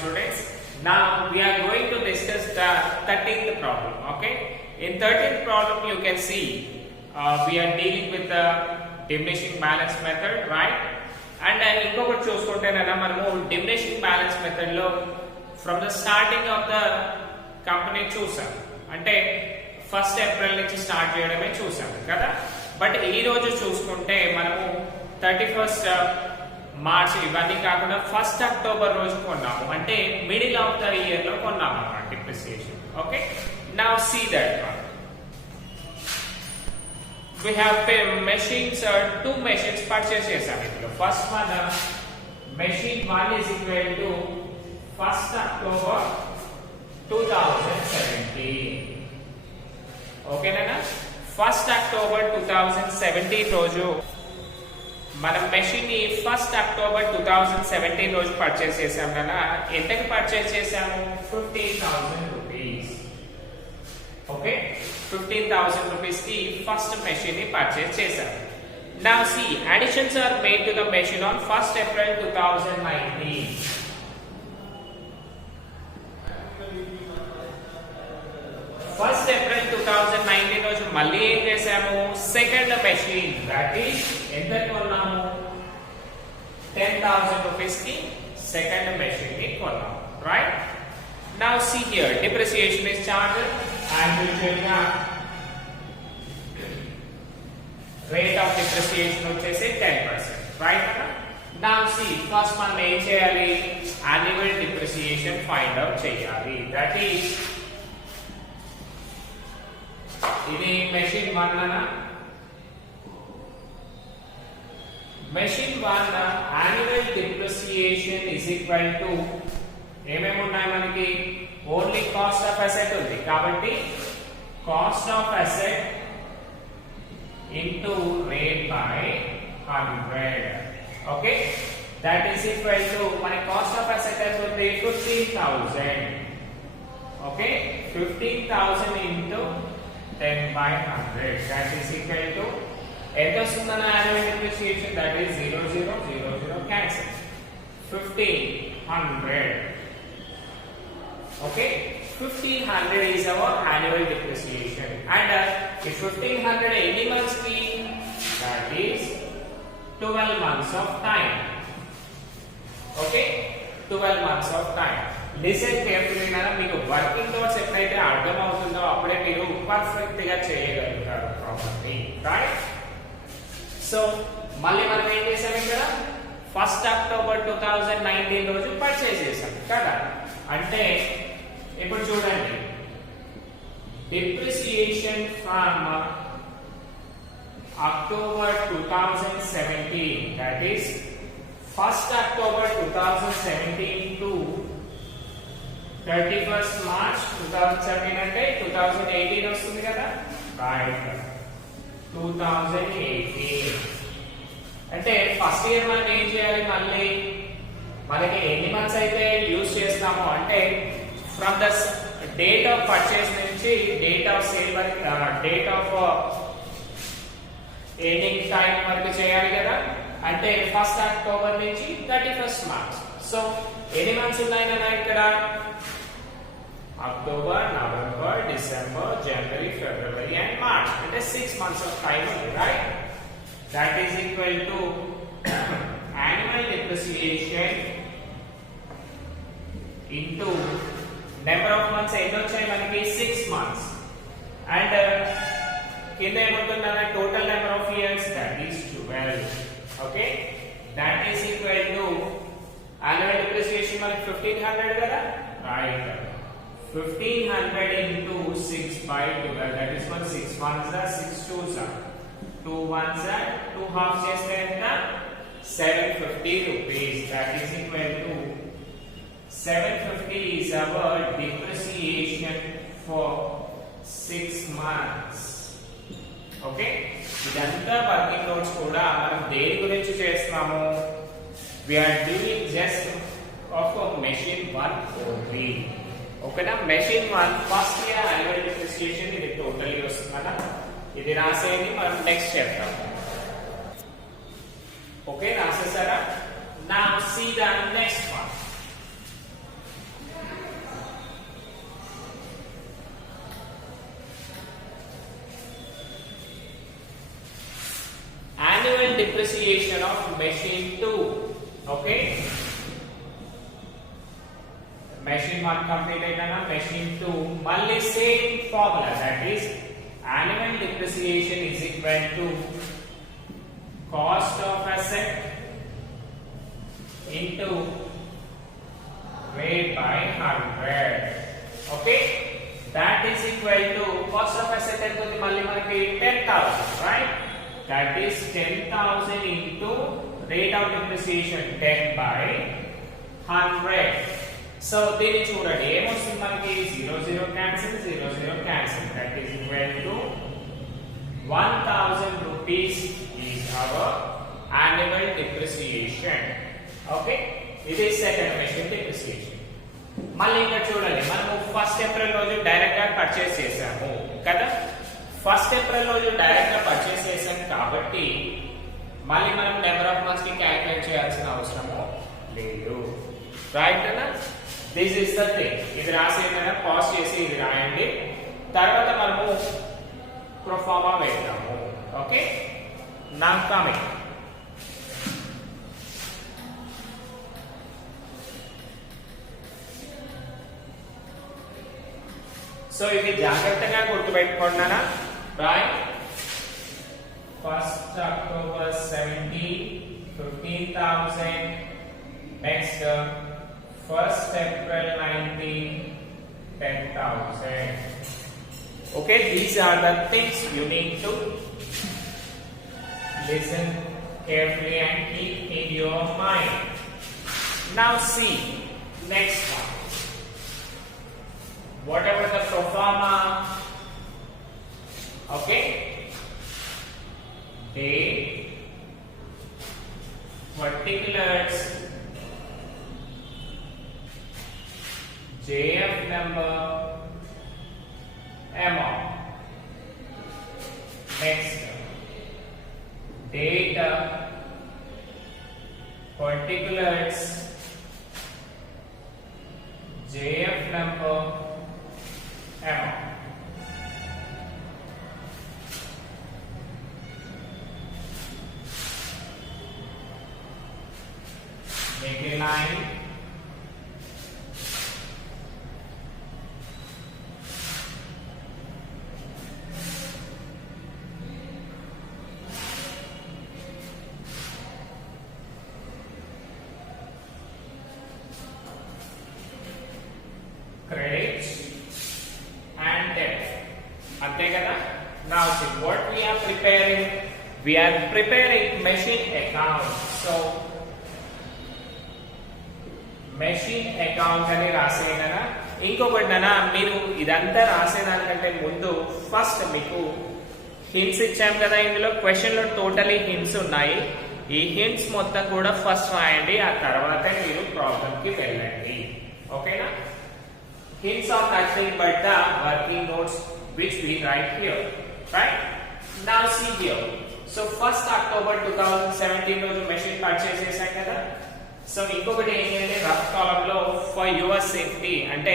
students. Now we are going to discuss the 13th problem. Okay, in 13th problem you can see we are dealing with the diminishing balance method, right? And ఇంకొకటి చూసుకుంటేనన్నా మనము diminishing balance method లో from the starting of the company చూసాం, అంటే 1st April నుంచి స్టార్ట్ చేయడమే చూసాం కదా. బట్ ఈ రోజు చూసుకుంటే మనము 31st మార్చ్ ఇవన్నీ కాకుండా 1st October రోజు కొన్నాము, అంటే మిడిల్ ఆఫ్ ద ఇయర్ లో కొన్నాము అన్నమాట depreciation. Okay, now see that one. We have machines, two machines purchase చేసాము ఇందులో. First one machine 1 is equal to 1st October 2017. ఓకేనా? 1st October 2017 రోజు మనం మెషిన్ ని 1st October 2017 రోజు పర్చేస్ చేసాం కదా. ఎంతకి పర్చేస్ చేసాము? 15,000 రూపీస్. ఓకే, 15,000 రూపీస్ కి ఫస్ట్ మెషిన్ ని పర్చేస్ చేసాం. Now see additions are made to the machine on 1st April 2019. First April 2019 రోజు మళ్ళీ ఏం చేసాము? సెకండ్ మెషిన్, దట్ ఈస్ ఎంత కొన్నాము? 10,000 రూపీస్ కి సెకండ్ మెషిన్ ని కొన్నాము, right? Now see here depreciation is charged and usual గా రేట్ ఆఫ్ డిప్రిసియేషన్ వచ్చేసి 10%, రైట్? నౌ సీ ఫస్ట్ మనం ఏం చేయాలి? యాన్యువల్ డిప్రిసియేషన్ ఫైండ్ అవుట్ చేయాలి. దట్ ఈస్ ఇది మెషిన్ 1 అన్న. Machine 1 annual depreciation is equal to ఏమేమి ఉన్నాయి మనకి? ఓన్లీ కాస్ట్ ఆఫ్ అసెట్ ఉంది కాబట్టి cost of asset into rate by 100. Okay, that is equal to మన కాస్ట్ ఆఫ్ అసెట్ ఎంత ఉంది? 15,000. ఓకే, 15,000 ఇంటూ 10 by 100, that is equal to ఎంత వస్తుందన్న యాన్యువల్ డిప్రిసియేషన్? దట్ ఈస్ 0, 0, 0, 0 cancel. 1500. ఓకే, 1500 is our annual depreciation. And if 1500 ఎన్ని months కి? That is 12 months of time. Okay, 12 months of time. Listen carefully నా, మీకు working notes ఎప్పుడైతే అర్థం అవుతుందో అప్పుడే మీరు పర్ఫెక్ట్ గా చేయగలుగుతారు ప్రాబ్లమ్, రైట్? సో మళ్ళీ మనం ఏం చేసాం ఇక్కడ? 1st October 2019 రోజు పర్చేస్ చేసాం కదా. అంటే ఇప్పుడు చూడండి, depreciation from October 2017, that is 1st October 2017 to 31st March 2017 అంటే 2018 వస్తుంది కదా, రైట్? 2018 అంటే ఫస్ట్ ఇయర్ మనం ఏం చేయాలి? మళ్ళీ మనకి ఎన్ని మంత్స్ అయితే యూజ్ చేస్తామో, అంటే from the date of purchase నుంచి డేట్ ఆఫ్ సేల్ వరకు, డేట్ ఆఫ్ ఎండింగ్ టైం వరకు చేయాలి కదా. అంటే 1st October నుంచి 31st March. సో ఎన్ని మంత్స్ ఉన్నాయన్నా ఇక్కడ? October, November, December, January, February and March, అంటే 6 months of time ఉంది, right? That is equal to annual depreciation into number of months. ఎన్ని వచ్చాయి మనకి? 6 months. అండ్ కింద ఏమంటున్నారా? Total number of years, that is 12. Okay, that is equal to annual depreciation మనకి 1500 కదా, right? 1500 into 6 by 12, that is 6 ones are 6 twos are 2 ones are 2 halves చేస్తే ఎంత? 750 rupees. That is equal to 750 is our depreciation for 6 months. Okay, ఇదంతా working notes కూడా మనం దేని గురించి చేస్తున్నాము? we are doing just of machine 1 only. ఓకేనా? Machine 1 first year annual depreciation ఇది టోటల్లీ వస్తుందన్నా. ఇది రాసేది మనం నెక్స్ట్ చేద్దాం. ఓకే, రాసేసారా? Now see the next one. depreciation of machine 2. Okay, machine 1 completed and machine 2 malli same formula, that is annual depreciation is equal to cost of asset into rate by 100. Okay, that is equal to cost of asset and malli manaki 10,000, right? That is 10,000 into rate of depreciation 10 by 100. So దీన్ని చూడండి ఏమొస్తుంది మనకి 0 cancel 0 cancel, that is equal to 1000 rupees is our annual depreciation. Okay, ఇది second machine depreciation. మళ్ళీ ఇక్కడ చూడండి మనము first April రోజు డైరెక్ట్ గా పర్చేస్ చేసాము కదా, ఫస్ట్ ఏప్రిల్ రోజు డైరెక్ట్ గా పర్చేస్ చేసాం కాబట్టి మళ్ళీ మనం నెంబర్ ఆఫ్ మంత్స్ కి క్యాలిక్యులేట్ చేయాల్సిన అవసరము లేదు, రైట్ అన్న. దిస్ ఇస్ ద థింగ్, ఇది రాసేదైనా పాజ్ చేసి ఇది రాయండి, తర్వాత మనము ప్రొఫార్మా వేద్దాము. ఓకే, నౌ కమింగ్ సో ఇది జాగ్రత్తగా గుర్తుపెట్టుకున్నానా, right? First October 17 15,000, next first April 19 10,000. Okay, these are the things you need to listen carefully and keep in your mind. Now see next one. Whatever the pro forma, okay, date, particulars, JF number, amount. Next, data, particulars, JF number, amount. Make a line. Credit and debt. Ante kada. Now see what we are preparing. We are preparing machine account. So machine account అని రాసేయనా. ఇంకొకటినా మీరు ఇదంతా రాసేదానికంటే ముందు ఫస్ట్ మీకు హింట్స్ ఇచ్చాం కదా, ఇందులో క్వశ్చన్ లో టోటలీ హింట్స్ ఉన్నాయి. ఈ హింట్స్ మొత్తం కూడా ఫస్ట్ రాయండి, ఆ తర్వాత మీరు ప్రాబ్లం కి వెళ్ళండి. ఓకేనా? Hints are nothing but the working notes which we write here, right? Now see here. So 1st October 2017 రోజు మెషిన్ పర్చేస్ చేశాం కదా. సో ఇంకొకటి ఏంటంటే రఫ్ కాలమ్ లో ఫర్ యువర్ సేఫ్టీ అంటే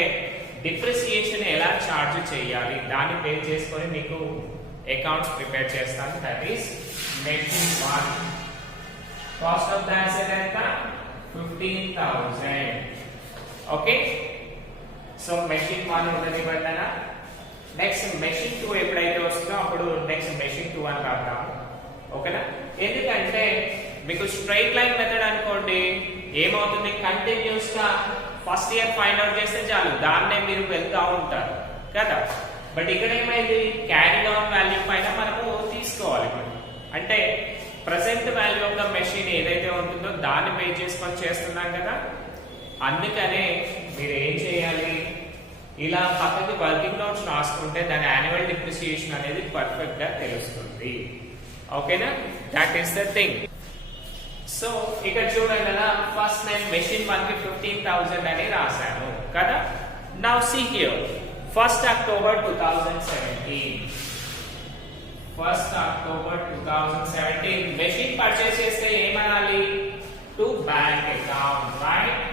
డిప్రిసియేషన్ ఎలా చార్జ్ చేయాలి దాన్ని బేస్ చేసుకొని మీకు అకౌంట్స్ ప్రిపేర్ చేస్తాను. That is machine 1 cost of the asset ఎంత 15,000. ఓకే, సో మెషిన్ 1 ఉన్నది బందన. నెక్స్ట్ మెషిన్ 2 ఎప్పుడైతే వస్తుందో అప్పుడు నెక్స్ట్ మెషిన్ 2 అని రాద్దాము. ఓకేనా? ఎందుకంటే మీకు స్ట్రైట్ లైన్ మెథడ్ అనుకోండి ఏమవుతుంది, కంటిన్యూస్ గా ఫస్ట్ ఇయర్ ఫైండ్ అవుట్ చేస్తే చాలు, దాన్నే మీరు వెళ్తా ఉంటారు కదా. బట్ ఇక్కడ ఏమైంది, క్యారీ ఆన్ వాల్యూ పైన మనము తీసుకోవాలి. అంటే present value of the machine ఏదైతే ఉంటుందో దాన్ని బేస్ చేసుకొని చేస్తున్నాం కదా. అందుకనే మీరు ఏం చేయాలి, ఇలా పక్కకి వర్కింగ్ నోట్స్ రాసుకుంటే దాని యాన్యువల్ డిప్రిసియేషన్ అనేది పర్ఫెక్ట్ గా తెలుస్తుంది. ఓకేనా? That is the thing. So ఇక్కడ చూడండి కదా, ఫస్ట్ నేను మెషిన్ 1 కి 15,000 అని రాశాను కదా. Now see here 1st October 2017. 1st October 2017 machine purchase చేస్తే ఏమనాలి, to bank account, right?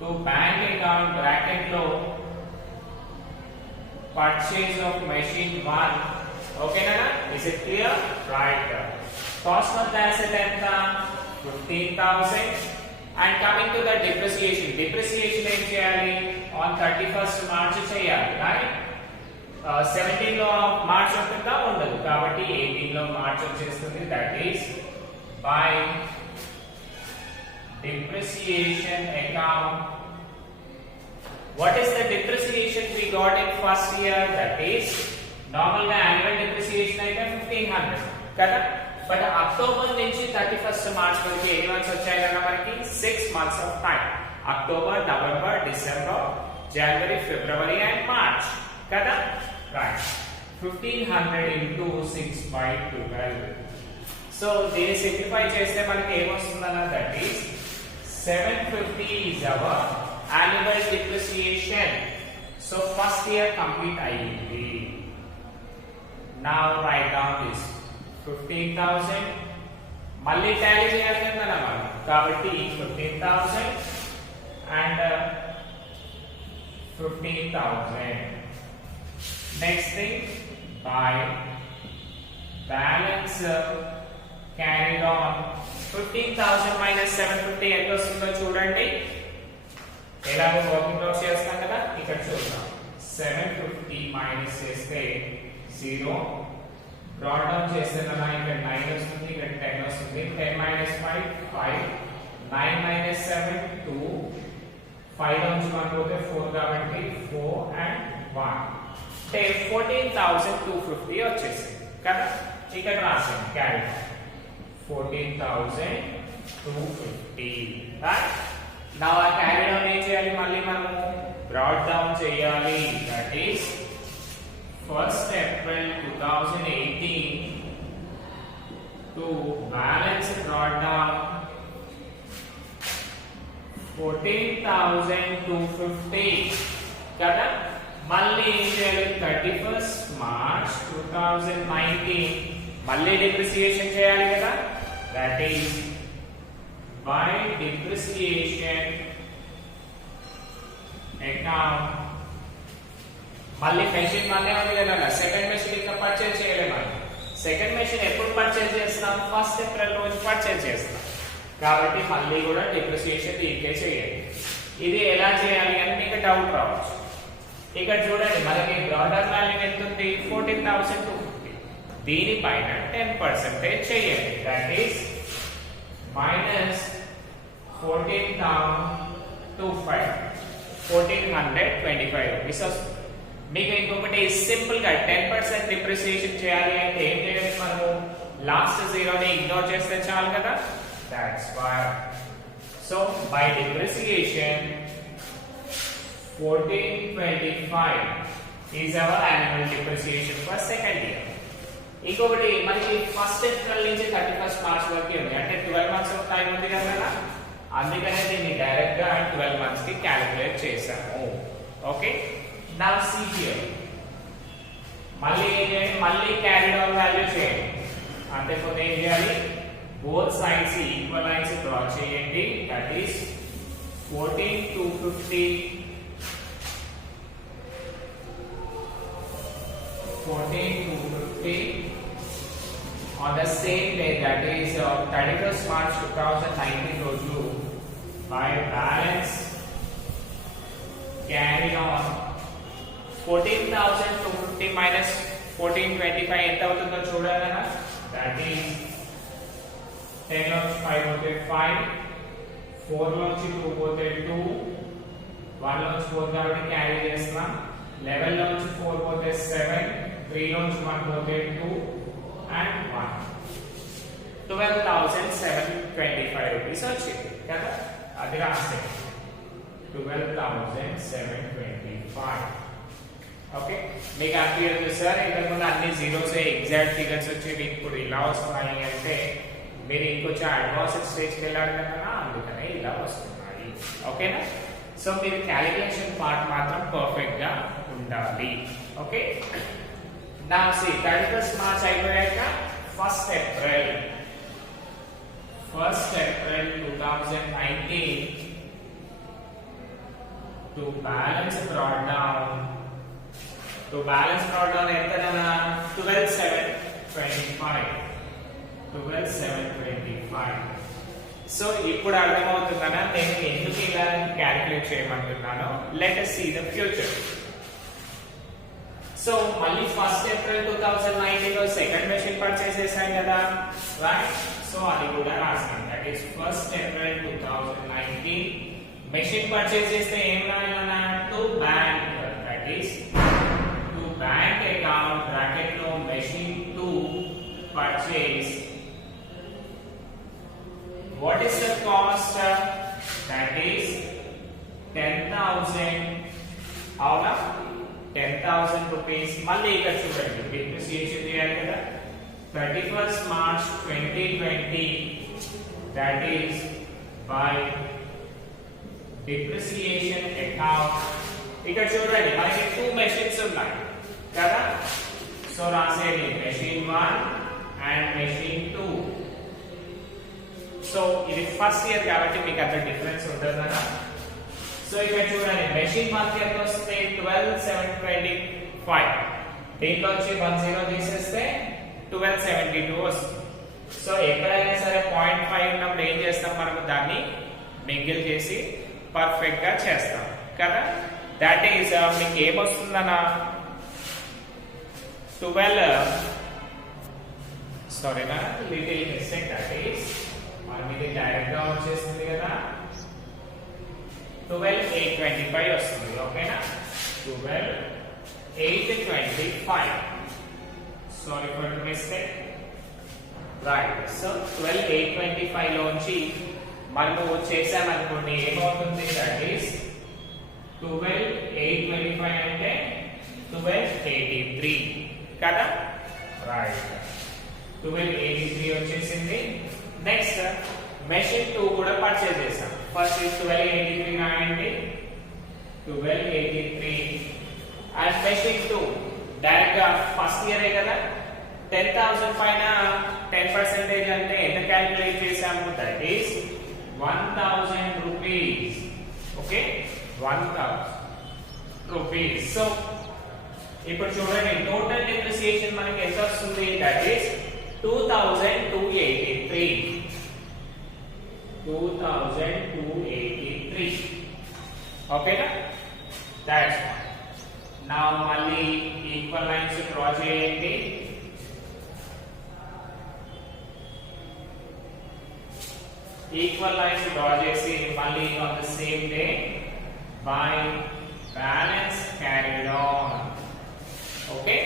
To bank account bracket లో purchase of machine 1. Okay nana, is it clear? Right. Cost of the asset ఎంత 15,000. And coming to the depreciation ఏం చేయాలి? On 31st March చేయాలి, right? 17 లో మార్చ్ ఉంటుందా? ఉండదు. కాబట్టి 18 లో మార్చ్ వచ్చేస్తుంది. That is by depreciation account. What is the depreciation we got in first year? That is normal గా annual depreciation అయితే 1500 కదా. బట్ అక్టోబర్ నుంచి 31st మార్చ్ వరకు ఎన్ని మంత్స్ వచ్చాయి కదా మనకి? 6 months of time. October, November, December, January, February and March కదా. రైట్. 1500 into 6/12. సో దీన్ని సింప్లిఫై చేస్తే మనకి ఏమొస్తుందన్న? That is 750 is our annual depreciation. So first year complete అయ్యింది. Now write down this 15,000. మళ్ళీ టాలీ చేయాలి కదా మనం. కాబట్టి 15,000 and 15,000. Next thing, by balance carried on. 15,000 minus 750 ఎంత వస్తుందో చూడండి. ఎలాగో వర్కింగ్ అవుట్ చేస్తాం కదా, ఇక్కడ చూద్దాం. 750 మైనస్ చేస్తే 0, బ్రాడ్ డౌన్ చేస్తే కదా ఇక్కడ 9 వస్తుంది, ఇక్కడ 10 వస్తుంది. 10 minus 5 5, 9 minus 7 2, 5 నుంచి 1 పోతే 4 కాబట్టి 4 and 1 అంటే 14,250 వచ్చేసింది కదా. ఇక్కడ రాసాను క్యారీ 14,250, right? Now ఆ క్యారీ డౌన్ ఏం చేయాలి? మళ్ళీ మనము బ్రాడ్ డౌన్ చేయాలి. That is 1st April 2018 to balance brought down 14,250 కదా. మళ్ళీ ఏం చేయాలి? 31st March 2019 మళ్ళీ డిప్రిసియేషన్ చేయాలి కదా. That is by depreciation account. మళ్ళీ మెషిన్ మళ్ళీ ఉంది కదా, సెకండ్ మెషిన్ ఇంకా పర్చేజ్ చేయలేము. సెకండ్ మెషిన్ ఎప్పుడు పర్చేజ్ చేస్తాం? 1st April రోజు పర్చేజ్ చేస్తాం. కాబట్టి మళ్ళీ కూడా డిప్రిసియేషన్ దీనికే చేయాలి. ఇది ఎలా చేయాలి అని మీకు డౌట్ రావచ్చు. ఇక్కడ చూడండి, మనకి బ్రాడర్ వాల్యూ ఎంత ఉంది? 14,250. దీనిపైన 10% చేయాలి. దట్ ఈస్ మైనస్ 14,250, 1,425 రూపీస్ వస్తుంది. మీకు ఇంకొకటి సింపుల్ గా 10% డిప్రిసియేషన్ చేయాలి అంటే ఏం చేయాలి? మనము లాస్ట్ జీరోని ఇగ్నోర్ చేస్తే చాలు కదా. That's why. So by depreciation 1,425 is our annual depreciation for second year. ఇంకొకటి మనకి 1st April నుంచి 31st March వరకు ఉంది, అంటే 12 months ఆఫ్ టైం ఉంది కదా. అందుకనే దీన్ని డైరెక్ట్ గా 12 months కి క్యాలిక్యులేట్ చేసాము. Okay, now see here. మళ్ళీ ఏం చేయండి? మళ్ళీ క్యారీ డౌన్ వాల్యూ చేయండి. అంతేపోతే ఏం చేయాలి? బోత్ సైడ్స్ ఈక్వలైజ్ డ్రా చేయండి. That is 14,250 on the same day, that is 31st March 2019 రోజు by balance carry on 14,250 minus 1,425 ఎంత అవుతుందో చూడాలనా. that is 10 నుంచి 5 పోతే 5, 4 నుంచి 2 పోతే 2, 1 నుంచి 4 కాబట్టి క్యారీ చేస్తున్నాం. 11 నుంచి 4 పోతే 7, 3 నుంచి 1 పోతే 2 and 1. 12,725 రూపీస్ వచ్చింది కదా. అది రాస్తే 12,725. ఓకే, మీకు అనిపించదు సార్ ఇంతకుముందు అన్ని జీరోస్ ఎగ్జాక్ట్ ఫిగర్స్ వచ్చేవి, ఇప్పుడు ఇలా వస్తున్నాయి అంటే మీరు ఇంకొంచెం అడ్వాన్స్డ్ స్టేజ్కి వెళ్ళాలి కదా, అందుకనే ఇలా వస్తున్నాయి. ఓకేనా? సో మీరు క్యాలిక్యులేషన్ పార్ట్ మాత్రం పర్ఫెక్ట్ గా ఉండాలి. ఓకే, నా సి 31st March అయిపోయాక 1st April 2019 to balance brought down so balance bracket ఎంతనా 12725 12725. సో ఇప్పుడు అర్థమవుతుందనా నేను ఎందుకు ఇలా క్యాలిక్యులేట్ చేయమంటున్నాను. Let us see the future. So మళ్ళీ ఫస్ట్ ఏప్రిల్ 2019 లో సెకండ్ మెషిన్ పర్చేస్ చేశాం కదా, రైట్. సో అది కూడా రాసాను, that is first April 2019 machine purchase చేస్తే ఏం రాయాలన్నా to bank, that is to bank account bracket లో machine to purchase. What is the cost? That is 10,000. అవునా, 10,000 rupees. మళ్ళీ ఇక్కడ చూడండి డిప్రిసియేషన్ చేయాలి కదా, 31st March 2020, that is by depreciation account. ఇక్కడ చూడండి మనకి 2 మెషిన్స్ ఉన్నాయి కదా, సో రాసేది మెషిన్ 1 అండ్ మెషిన్ 2. సో ఇది ఫస్ట్ ఇయర్ కాబట్టి మీకు అంత డిఫరెన్స్ ఉంటుంది కదా. సో ఇక్కడ చూడండి మెషిన్ 1 ఎంత వస్తుంది 12,725, దీంట్లో వచ్చి 10 తీసేస్తే 1272 వస్తుంది. సో ఎక్కడైనా సరే 0.5 ఉన్నప్పుడు ఏం చేస్తాం, మనము దాన్ని మిగిల్ చేసి పర్ఫెక్ట్ గా చేస్తాం కదా. దట్ ఈస్ మీకు ఏమొస్తుందన్న 12 సారీనా లిటిల్ మిస్టేక్, దట్ ఈస్ మనకి ఇది డైరెక్ట్ గా వచ్చేస్తుంది కదా 12,825 వస్తుంది. ఓకేనా, 12,825. Sorry for mistake, right. So 12,825 లోంచి మనము చేసామనుకోండి ఏమవుతుంది, దట్ ఈస్ 12,825 అంటే 1283 కదా, రైట్. 1283 వచ్చేసింది. నెక్స్ట్ మెషిన్ 2 కూడా పర్చేస్ చేసాం. ఫస్ట్ 1283 రాయండి, 1283 అండ్ మెషిన్ 2 డైరెక్ట్ గా ఫస్ట్ ఇయరే కదా, 10,000 పైన 10% అంటే ఎంత క్యాలిక్యులేట్ చేసాము, that is 1,000 rupees. Okay, 1,000 rupees. So ఇప్పుడు చూడండి టోటల్ డిప్రిసియేషన్ మనకి ఎంత వస్తుంది, దట్ ఈస్ 2,283. 2,283. ఓకేనా, దట్స్ నౌ మళ్ళీ ఈక్వల్ లైన్స్ డ్రా చేయండి. ఈక్వల్ లైన్స్ డ్రా చేసి మళ్ళీ on the same day by balance carried on. Okay,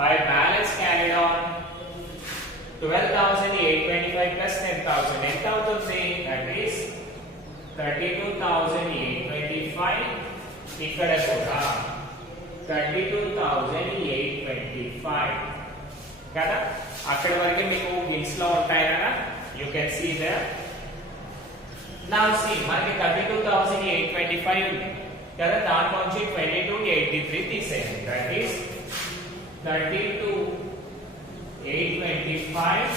by balance carried on 12,825 plus 10,000 ఎంత అవుతుంది, దట్ ఈస్ 32,825. ఇక్కడ కూడా 32,825 కదా, అక్కడ వరకు మీకు గిల్స్ లో ఉంటాయి కదా, you can see there. Now see మనకి 32,825 ఉంది కదా, దాంట్లో నుంచి 22,883 తీసేయండి, that is 32,825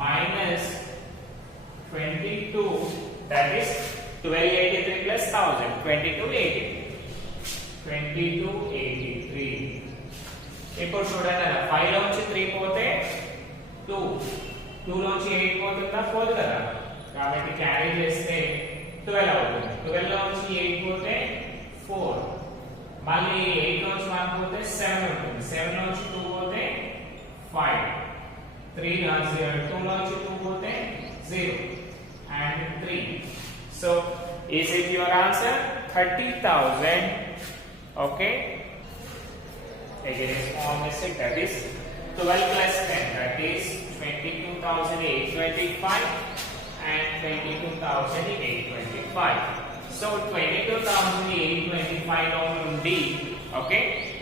minus 22, that is 1283 plus 1000, 2283. ఇప్పుడు చూడండి 5 లోంచి 3 పోతే 2, 2 లోంచి 8 పోతుందా, పోదు కదా, కాబట్టి క్యారీ చేస్తే 12 అవుతుంది. 12 లోంచి 8 పోతే 4, మళ్ళీ 8 లోంచి 1 పోతే 7 ఉంటుంది. 7 లోంచి 2 పోతే 5, 3 2 లోంచి 2 పోతే 0 and 3. So is it your answer? 30,000. Okay, again a small mistake, that is 12 plus 10, that is 22,825 and 22,825. So 22,825 లో నుండి, ఓకే,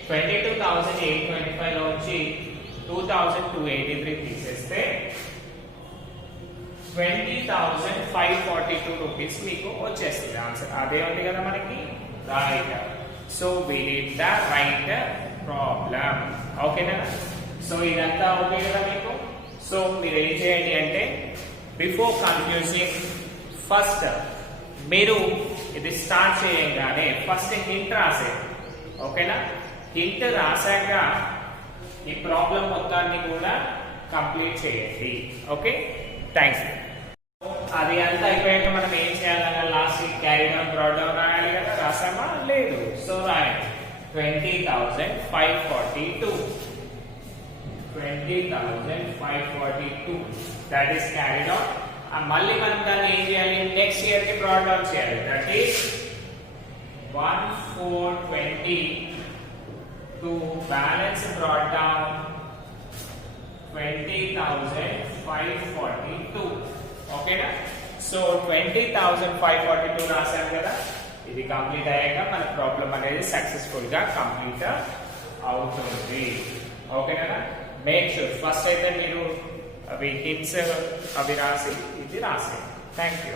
22,825 లో నుంచి 2,283 తీసేస్తే 20,542 రూపీస్ మీకు వచ్చేస్తుంది ఆన్సర్. అదే ఉంది కదా మనకి, right. So we did the right problem. ఓకేనా, సో ఇదంతా ఓకే కదా మీకు. సో మీరు ఏం చేయండి అంటే బిఫోర్ కన్ఫ్యూజింగ్ ఫస్ట్ మీరు ఇది స్టార్ట్ చేయగానే ఫస్ట్ హింట్ రాసేది. ఓకేనా, హింట్ రాశాక ఈ ప్రాబ్లం మొత్తాన్ని కూడా కంప్లీట్ చేయండి. Okay, thank you. అది అంతా అయిపోయాక మనం ఏం చేయాలన్నా last carry down broad down రాయాలి కదా. రాసామా? లేదు. సో రాయండి 20,542. 20,542 దట్ ఈస్ క్యారీ డౌన్. మళ్ళీ మనం దాన్ని ఏం చేయాలి? నెక్స్ట్ ఇయర్ కి బ్రాడ్ డౌన్ చేయాలి. That is 1,420 to balance brought down 20,542. ఓకేనా? సో 20,542 రాశాం కదా. ఇది కంప్లీట్ అయ్యాక మన ప్రాబ్లం అనేది సక్సెస్ఫుల్ గా కంప్లీట్ అవుతుంది. ఓకేనా? మేక్ షూర్ ఫస్ట్ అయితే మీరు అవి హిట్స్ అవి రాసి ఇది రాసేయండి. Thank you.